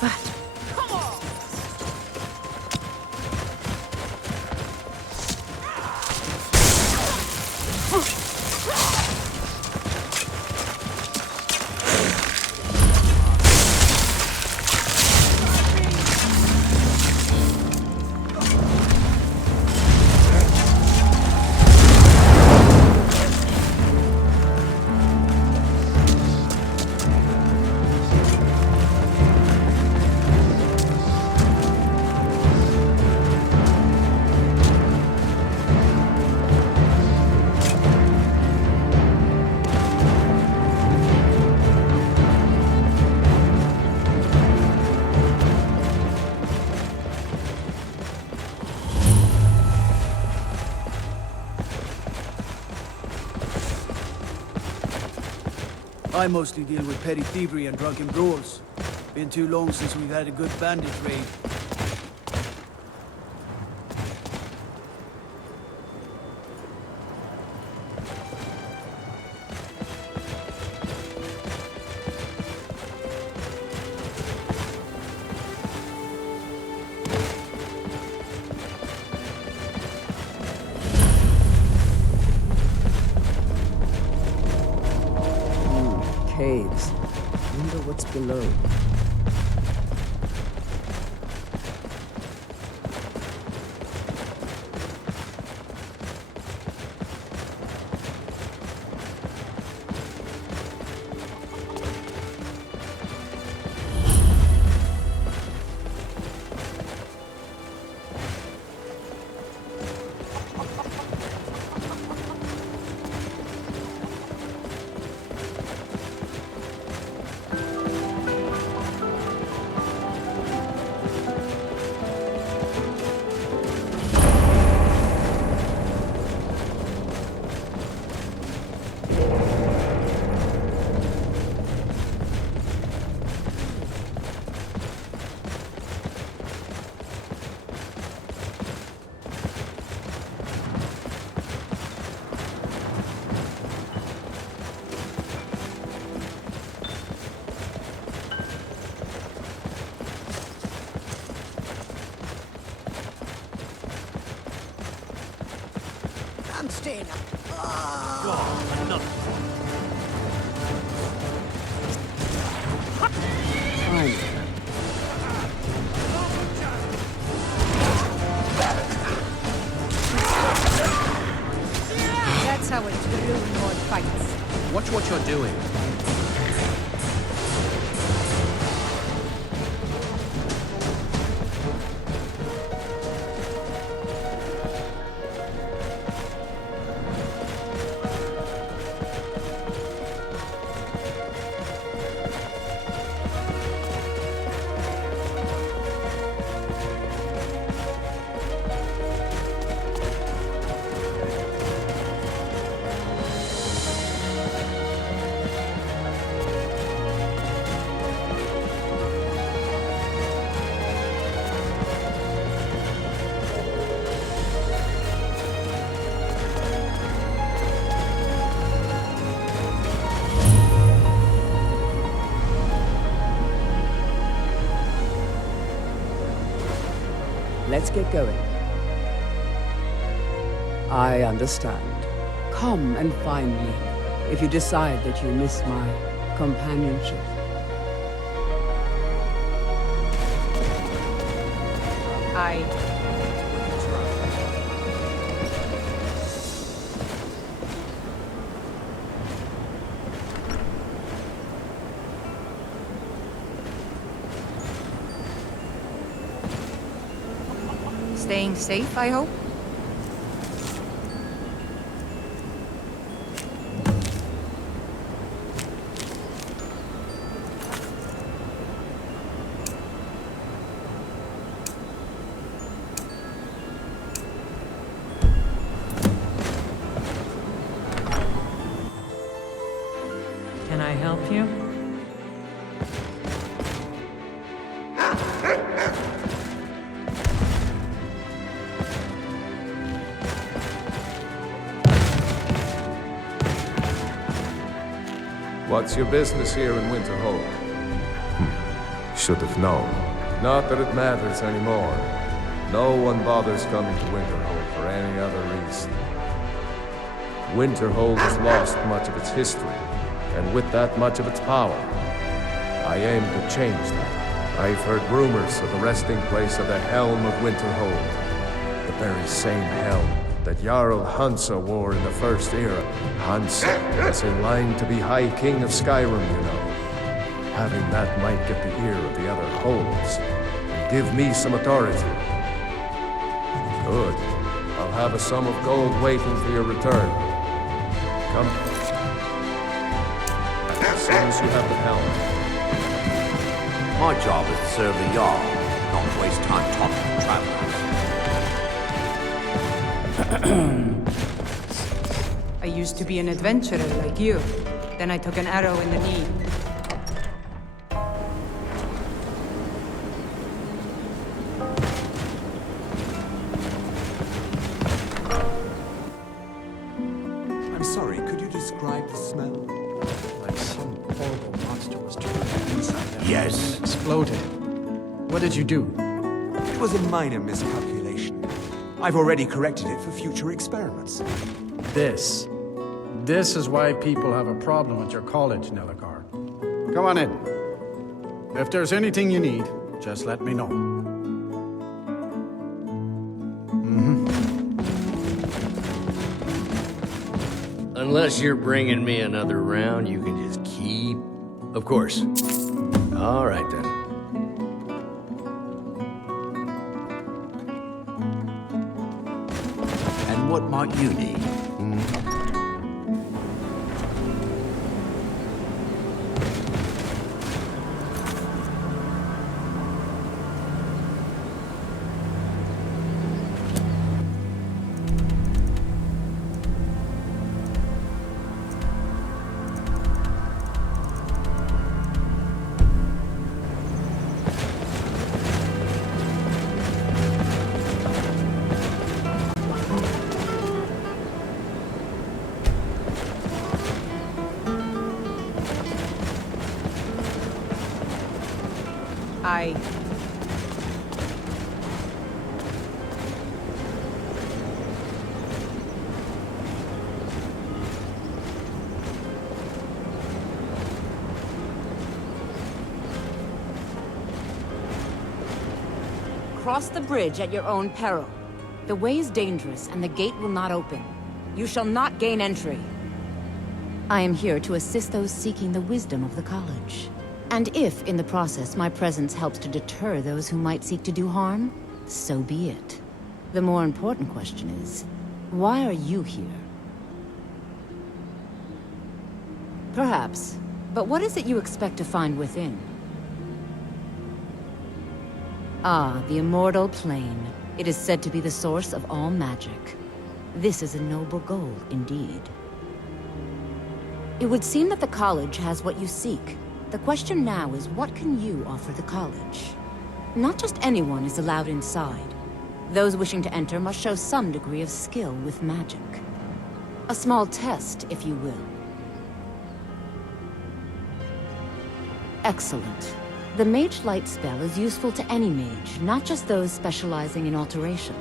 that? I mostly deal with petty thievery and drunken brawls. Been too long since we've had a good bandit raid. Caves. Wonder what's below. I'm staying up. God, another. Fine. That's how it's real more fights. Watch what you're doing. Let's get going. I understand. Come and find me if you decide that you miss my companionship. Staying safe, I hope? Can I help you? What's your business here in Winterhold? should have known. Not that it matters anymore. No one bothers coming to Winterhold for any other reason. Winterhold has lost much of its history, and with that much of its power. I aim to change that. I've heard rumors of the resting place of the Helm of Winterhold. The very same helm that Jarl Hansa wore in the First Era. Hansa is in line to be High King of Skyrim, you know. Having that might get the ear of the other holds, and give me some authority. Good. I'll have a sum of gold waiting for your return. Come. As soon as you have the helm. My job is to serve the Jarl, not to waste time talking to travelers. I used to be an adventurer like you. Then I took an arrow in the knee. I'm sorry, could you describe the smell? Like some horrible monster was turned inside out. Yes. And exploded. What did you do? It was a minor miscalculation. I've already corrected it for future experiments. This is why people have a problem with your college, Nelligar. Come on in. If there's anything you need, just let me know. Unless you're bringing me another round, you can just keep... Of course. All right, then. And what might you need? Cross the bridge at your own peril. The way is dangerous, and the gate will not open. You shall not gain entry. I am here to assist those seeking the wisdom of the college. And if, in the process, my presence helps to deter those who might seek to do harm, so be it. The more important question is, why are you here? Perhaps, but what is it you expect to find within? Ah, the immortal plane. It is said to be the source of all magic. This is a noble goal, indeed. It would seem that the college has what you seek. The question now is, what can you offer the college? Not just anyone is allowed inside. Those wishing to enter must show some degree of skill with magic. A small test, if you will. Excellent. The Mage Light spell is useful to any mage, not just those specializing in alteration.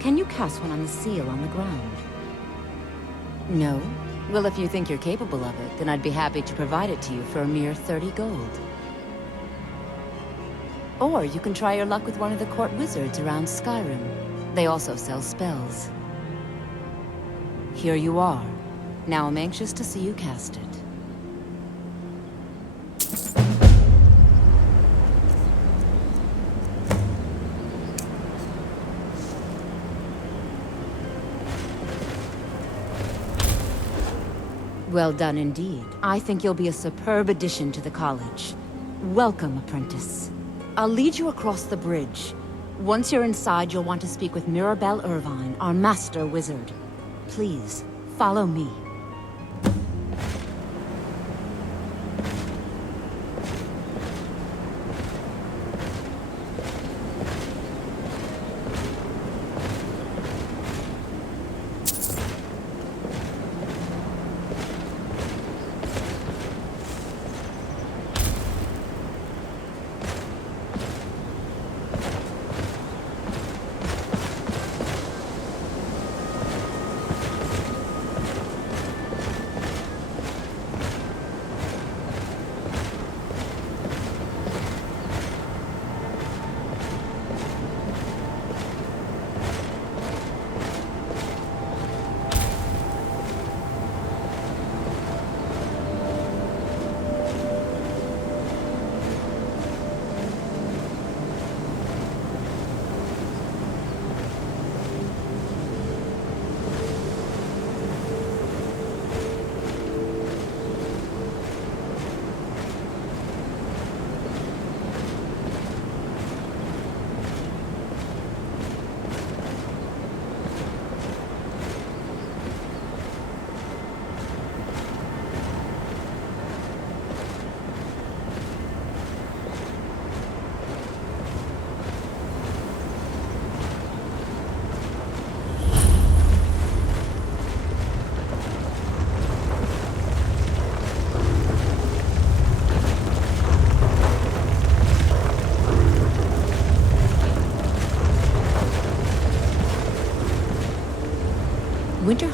Can you cast one on the seal on the ground? No? Well, if you think you're capable of it, then I'd be happy to provide it to you for a mere 30 gold. Or you can try your luck with one of the court wizards around Skyrim. They also sell spells. Here you are. Now I'm anxious to see you cast it. Well done indeed. I think you'll be a superb addition to the college. Welcome, apprentice. I'll lead you across the bridge. Once you're inside, you'll want to speak with Mirabelle Irvine, our master wizard. Please, follow me.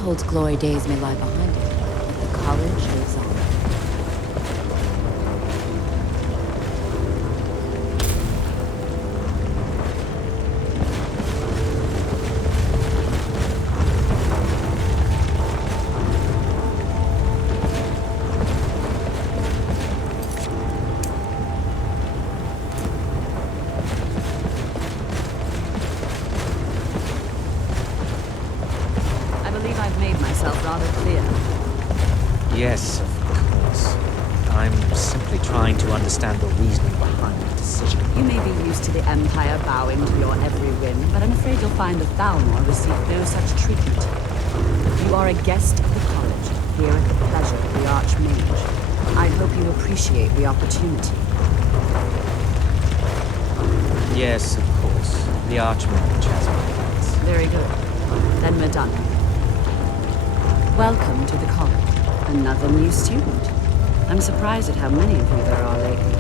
Winterhold's glory days may lie behind it, but the college lives on. Rather clear. Yes, of course. I'm simply trying to understand the reasoning behind the decision. You may be used to the Empire bowing to your every whim, but I'm afraid you'll find that Thalmor received no such treatment. You are a guest of the college, here at the pleasure of the Archmage. I hope you appreciate the opportunity. Yes, of course. The Archmage has my thanks. Very good. Then we're done. Welcome to the college. Another new student. I'm surprised at how many of you there are lately.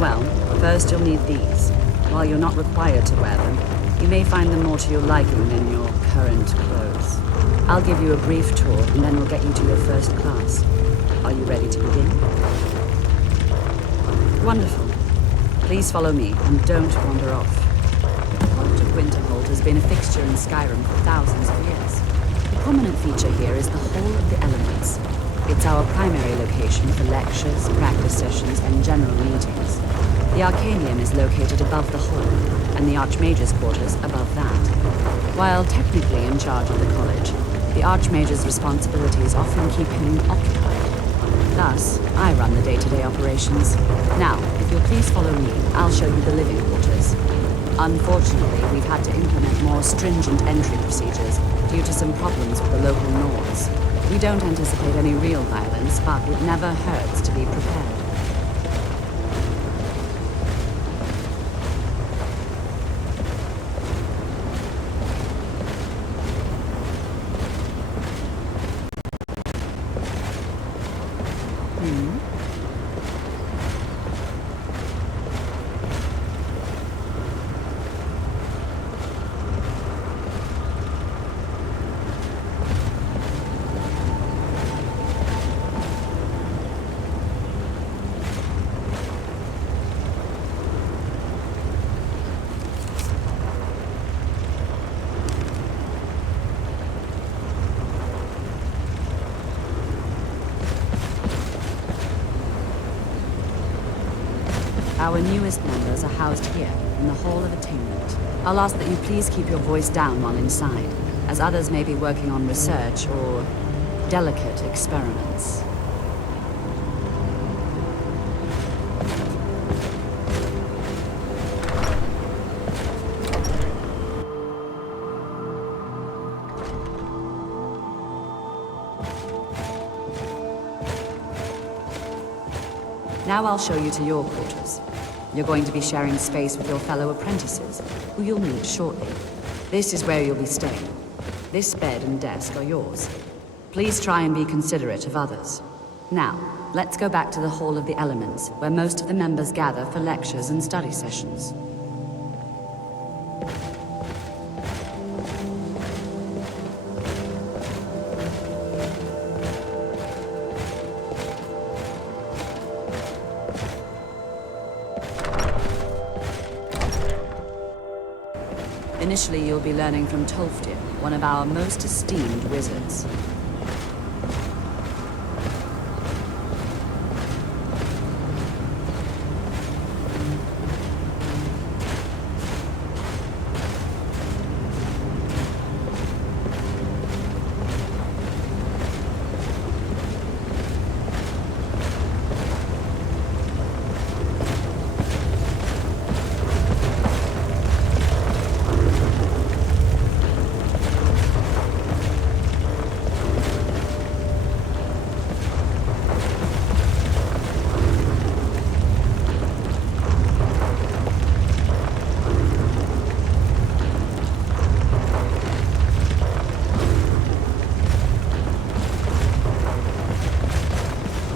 Well, first you'll need these. While you're not required to wear them, you may find them more to your liking than your current clothes. I'll give you a brief tour, and then we'll get you to your first class. Are you ready to begin? Wonderful. Please follow me, and don't wander off. The College of Winterhold has been a fixture in Skyrim for thousands of years. The prominent feature here is the Hall of the Elements. It's our primary location for lectures, practice sessions, and general meetings. The Arcanium is located above the hall, and the Archmage's quarters above that. While technically in charge of the college, the Archmage's responsibilities often keep him occupied. Thus, I run the day-to-day operations. Now, if you'll please follow me, I'll show you the living quarters. Unfortunately, we've had to implement more stringent entry procedures due to some problems with the local Nords. We don't anticipate any real violence, but it never hurts to be prepared. Our newest members are housed here, in the Hall of Attainment. I'll ask that you please keep your voice down while inside, as others may be working on research or delicate experiments. Now I'll show you to your quarters. You're going to be sharing space with your fellow apprentices, who you'll meet shortly. This is where you'll be staying. This bed and desk are yours. Please try and be considerate of others. Now, let's go back to the Hall of the Elements, where most of the members gather for lectures and study sessions. Initially, you'll be learning from Tolfdir, one of our most esteemed wizards.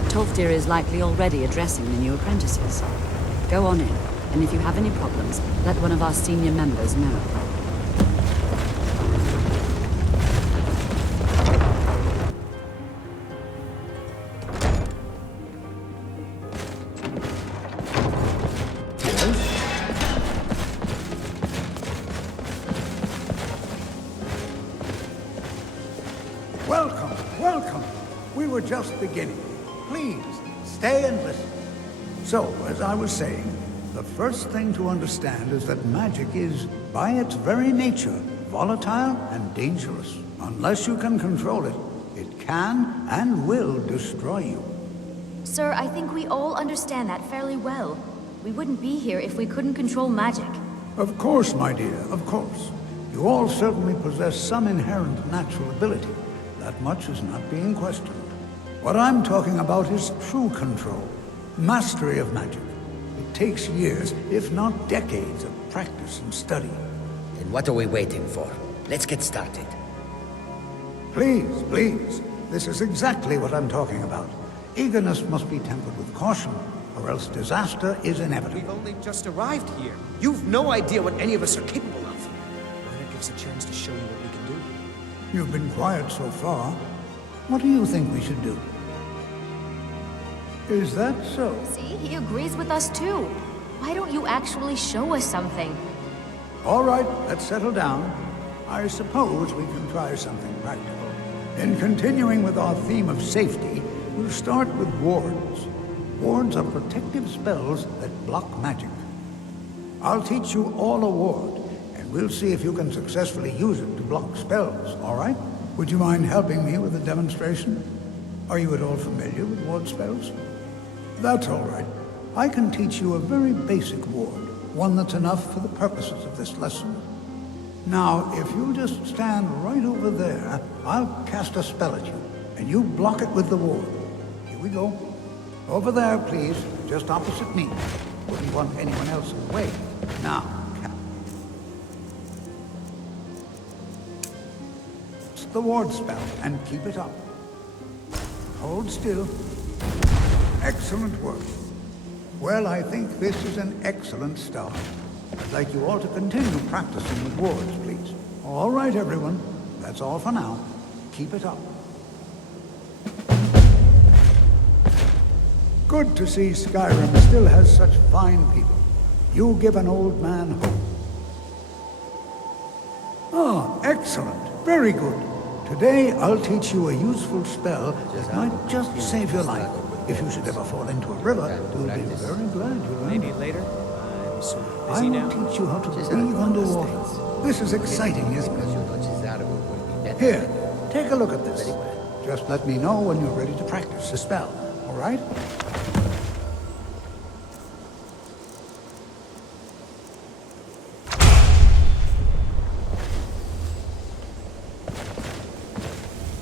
Tolfdir is likely already addressing the new apprentices. Go on in, and if you have any problems, let one of our senior members know. were just beginning. Please, stay and listen. So, as I was saying, the first thing to understand is that magic is, by its very nature, volatile and dangerous. Unless you can control it, it can and will destroy you. Sir, I think we all understand that fairly well. We wouldn't be here if we couldn't control magic. Of course, my dear, of course. You all certainly possess some inherent natural ability. That much is not being questioned. What I'm talking about is true control, mastery of magic. It takes years, if not decades, of practice and study. Then what are we waiting for? Let's get started. Please, please. This is exactly what I'm talking about. Eagerness must be tempered with caution, or else disaster is inevitable. We've only just arrived here. You've no idea what any of us are capable of. Why not give us a chance to show you what we can do? You've been quiet so far. What do you think we should do? Is that so? See, he agrees with us too. Why don't you actually show us something? All right, let's settle down. I suppose we can try something practical. In continuing with our theme of safety, we'll start with wards. Wards are protective spells that block magic. I'll teach you all a ward, and we'll see if you can successfully use it to block spells, all right? Would you mind helping me with a demonstration? Are you at all familiar with ward spells? That's all right. I can teach you a very basic ward, one that's enough for the purposes of this lesson. Now, if you'll just stand right over there, I'll cast a spell at you, and you block it with the ward. Here we go. Over there, please, just opposite me. Wouldn't want anyone else in the way. Now, cast the ward spell, and keep it up. Hold still. Excellent work. Well, I think this is an excellent start. I'd like you all to continue practicing with wards, please. All right, everyone. That's all for now. Keep it up. Good to see Skyrim still has such fine people. You give an old man hope. Ah, excellent. Very good. Today, I'll teach you a useful spell that might just save your life. If you should ever fall into a river, you'll be very glad you learned. Maybe later. I'm so I busy will now. teach you how to breathe underwater. This is exciting, isn't it? Here, take a look at this. Just let me know when you're ready to practice the spell, all right?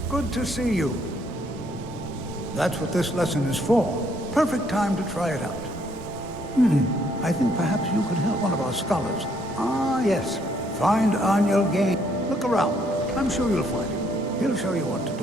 Good to see you. That's what this lesson is for. Perfect time to try it out. I think perhaps you could help one of our scholars. Ah, yes. Find Aniel Gain. Look around. I'm sure you'll find him. He'll show you what to do.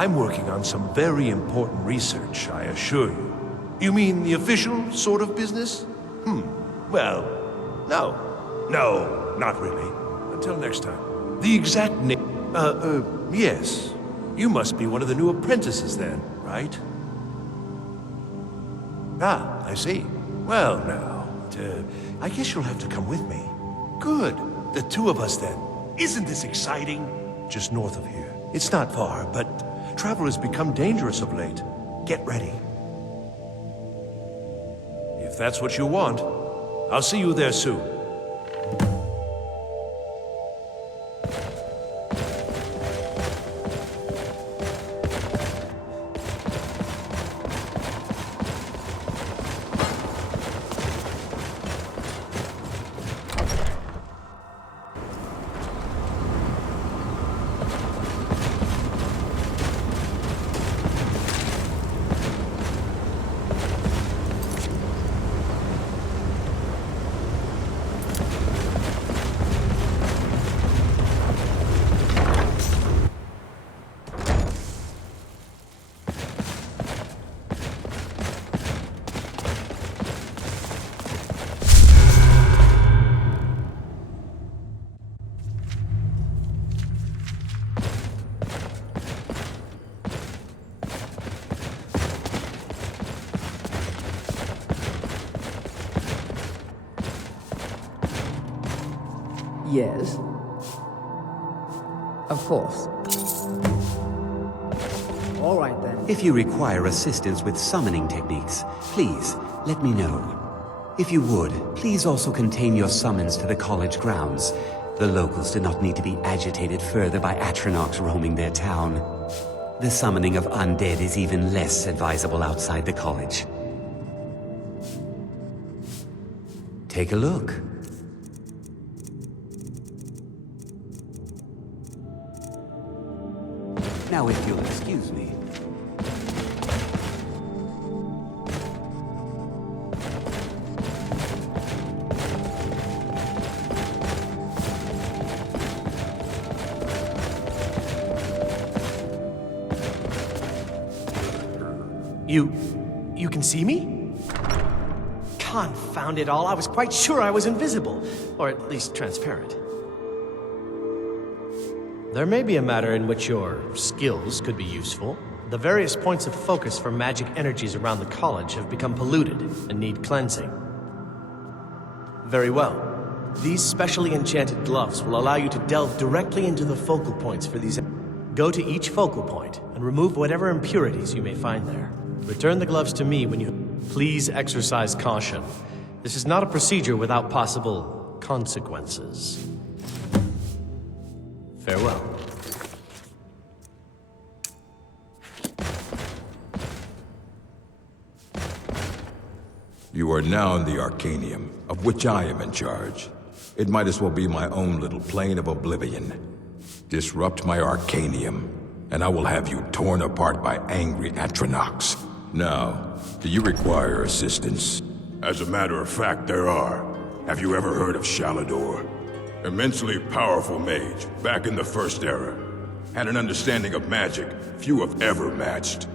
I'm working on some very important research, I assure you. You mean the official sort of business? Well, no. No, not really. Until next time. The exact name... yes. You must be one of the new apprentices then, right? Ah, I see. Well, now, I guess you'll have to come with me. Good. The two of us then. Isn't this exciting? Just north of here. It's not far, but travel has become dangerous of late. Get ready. If that's what you want, I'll see you there soon. Yes. Of course. All right then. If you require assistance with summoning techniques, please let me know. If you would, please also contain your summons to the college grounds. The locals do not need to be agitated further by Atronachs roaming their town. The summoning of undead is even less advisable outside the college. Take a look. Now, if you'll excuse me. You can see me? Confound it all, I was quite sure I was invisible. Or at least transparent. There may be a matter in which your skills could be useful. The various points of focus for magic energies around the college have become polluted and need cleansing. Very well. These specially enchanted gloves will allow you to delve directly into the focal points for these. Go to each focal point and remove whatever impurities you may find there. Return the gloves to me when you... Please exercise caution. This is not a procedure without possible consequences. Farewell. You are now in the Arcanium, of which I am in charge. It might as well be my own little plane of oblivion. Disrupt my Arcanium, and I will have you torn apart by angry Atronachs. Now, do you require assistance? As a matter of fact, there are. Have you ever heard of Shalador? Immensely powerful mage, back in the First Era. Had an understanding of magic few have ever matched.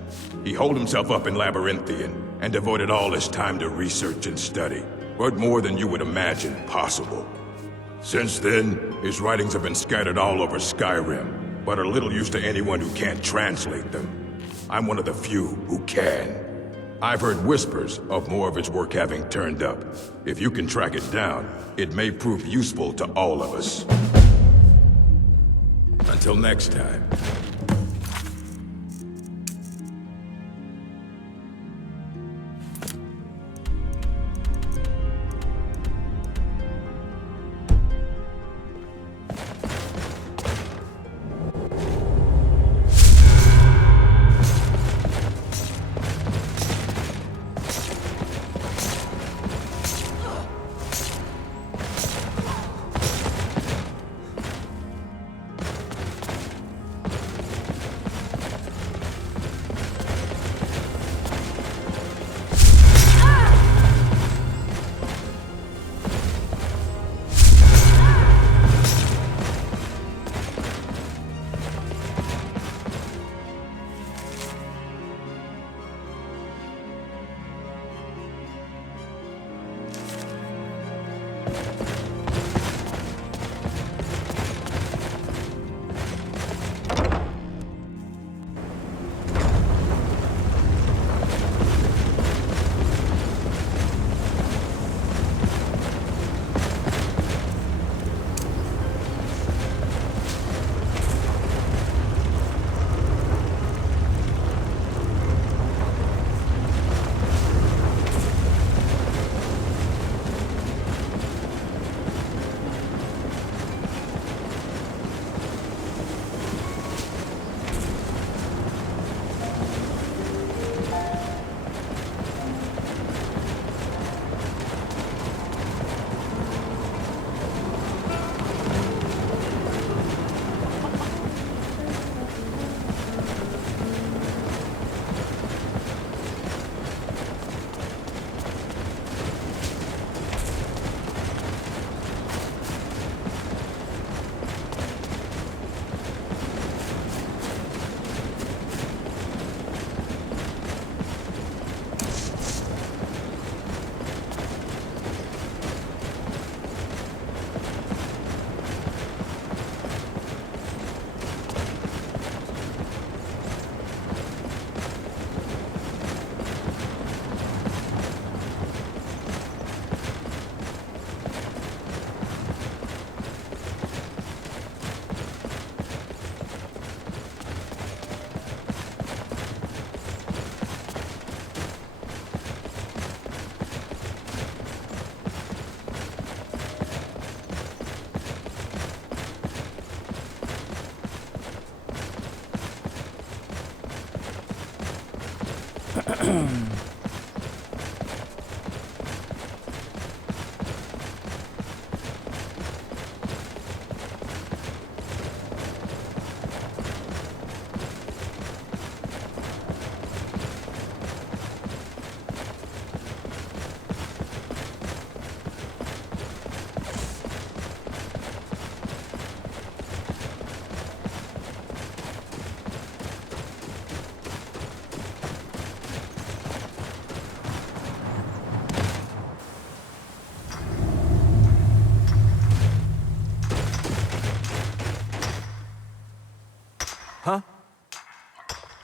He holed himself up in Labyrinthian and devoted all his time to research and study, but more than you would imagine possible. Since then, his writings have been scattered all over Skyrim, but are little use to anyone who can't translate them. I'm one of the few who can. I've heard whispers of more of his work having turned up. If you can track it down, it may prove useful to all of us. Until next time.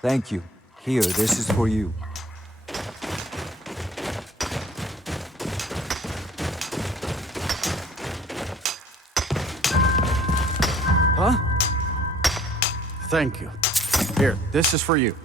Thank you. Here, this is for you. Huh? Thank you. Here, this is for you.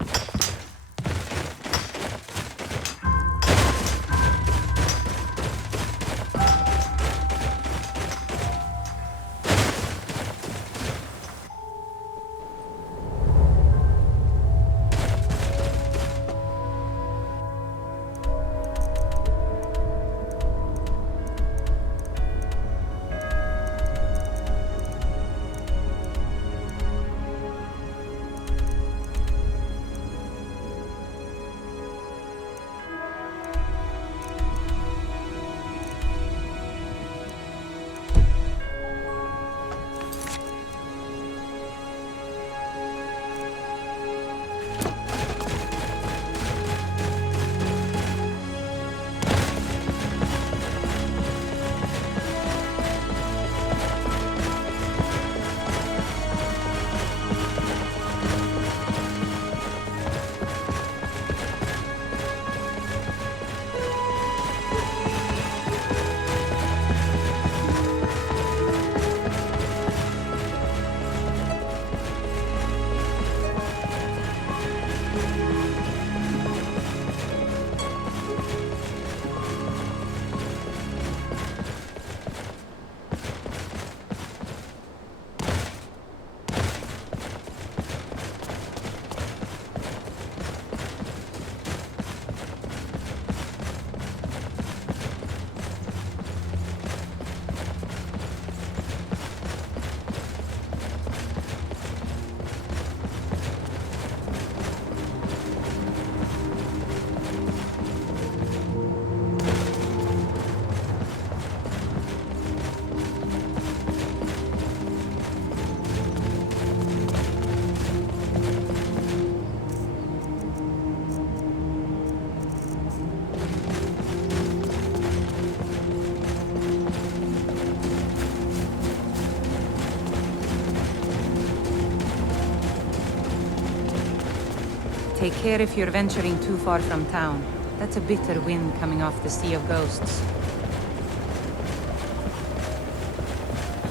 Take care if you're venturing too far from town. That's a bitter wind coming off the Sea of Ghosts.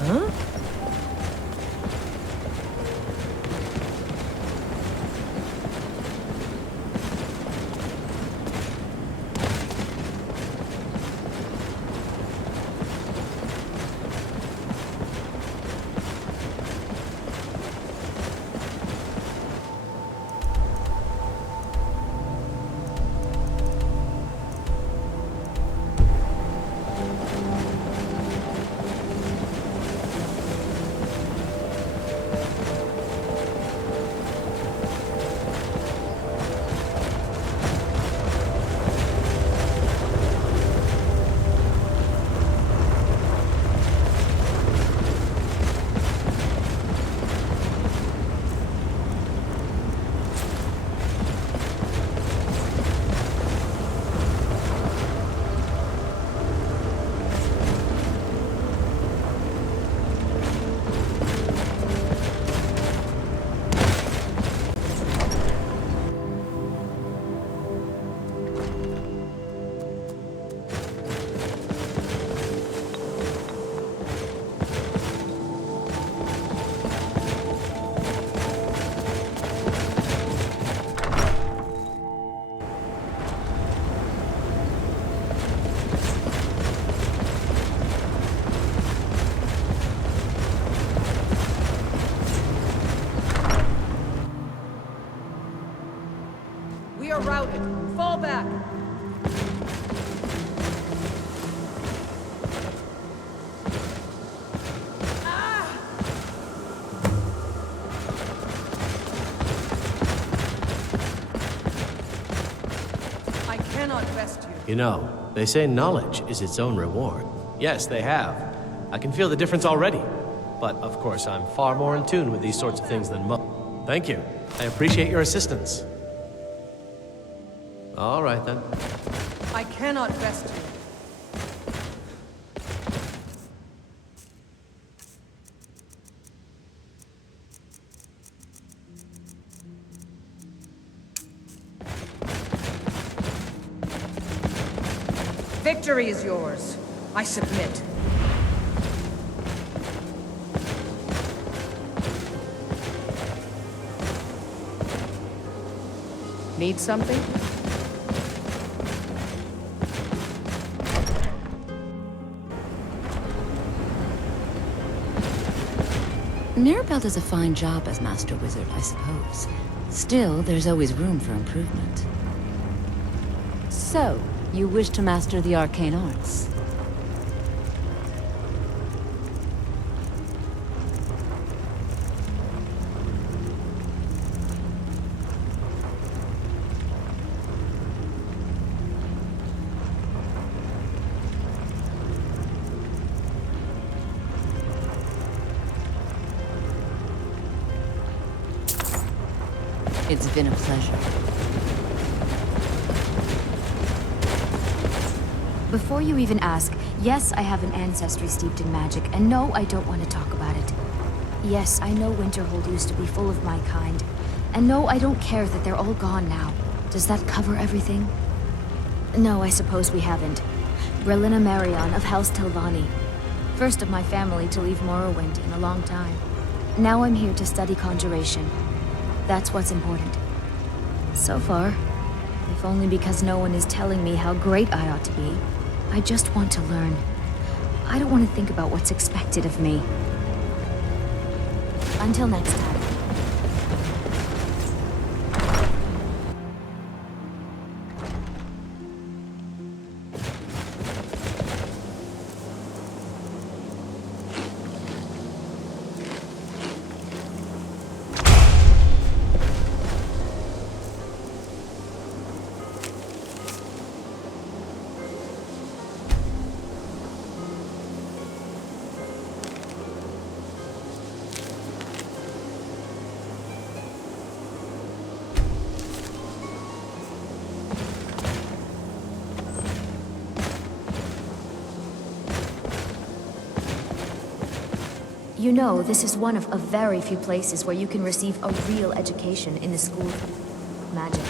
Huh? We are routed. Fall back. I cannot rest you. You know, they say knowledge is its own reward. Yes, they have. I can feel the difference already. But, of course, I'm far more in tune with these sorts of things than most. Thank you. I appreciate your assistance. All right, then. I cannot rest you. Victory is yours. I submit. Need something? Mirabelle does a fine job as Master Wizard, I suppose. Still, there's always room for improvement. So, you wish to master the arcane arts? It's been a pleasure. Before you even ask, yes, I have an ancestry steeped in magic, and no, I don't want to talk about it. Yes, I know Winterhold used to be full of my kind, and no, I don't care that they're all gone now. Does that cover everything? No, I suppose we haven't. Brelina Marion of House Telvanni. First of my family to leave Morrowind in a long time. Now I'm here to study conjuration. That's what's important. So far, if only because no one is telling me how great I ought to be, I just want to learn. I don't want to think about what's expected of me. Until next time. You know, this is one of a very few places where you can receive a real education in the School of Magic.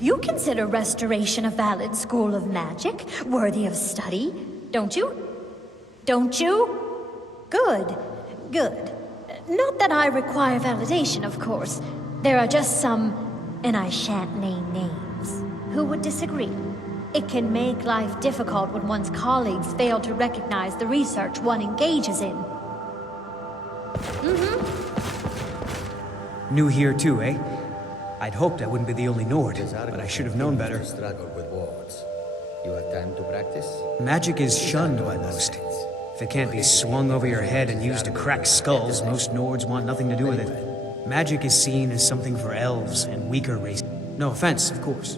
You consider restoration a valid school of magic, worthy of study, don't you? Don't you? Good, good. Not that I require validation, of course. There are just some, and I shan't name names, who would disagree. It can make life difficult when one's colleagues fail to recognize the research one engages in. New here too, eh? I'd hoped I wouldn't be the only Nord, but I should have known better. Struggle with wards. You have time to practice? Magic is shunned by most. If it can't be swung over your head and used to crack skulls, most Nords want nothing to do with it. Magic is seen as something for elves and weaker races. No offense, of course.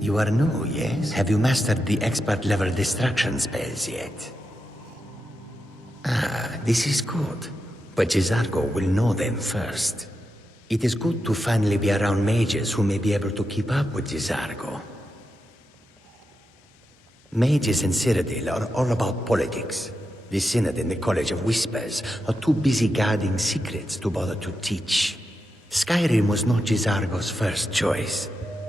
You are new, yes? Have you mastered the expert-level destruction spells yet? Ah, this is good. But Gisargo will know them first. It is good to finally be around mages who may be able to keep up with Gisargo. Mages in Cyrodiil are all about politics. The Synod and the College of Whispers are too busy guarding secrets to bother to teach. Skyrim was not Gisargo's first choice.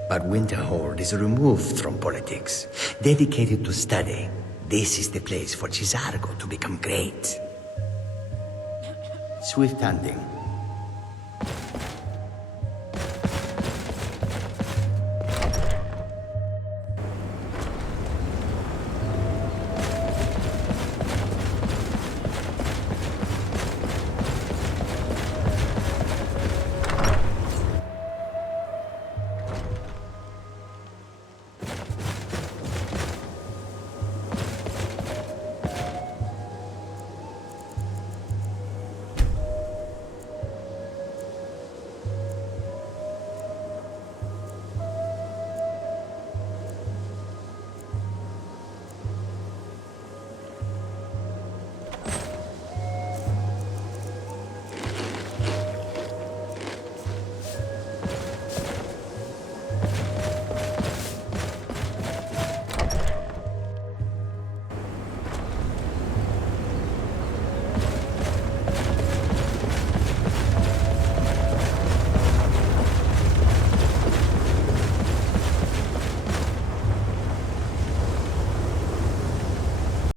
But Winterhold is removed from politics, dedicated to study. This is the place for Chisargo to become great. Swift hunting.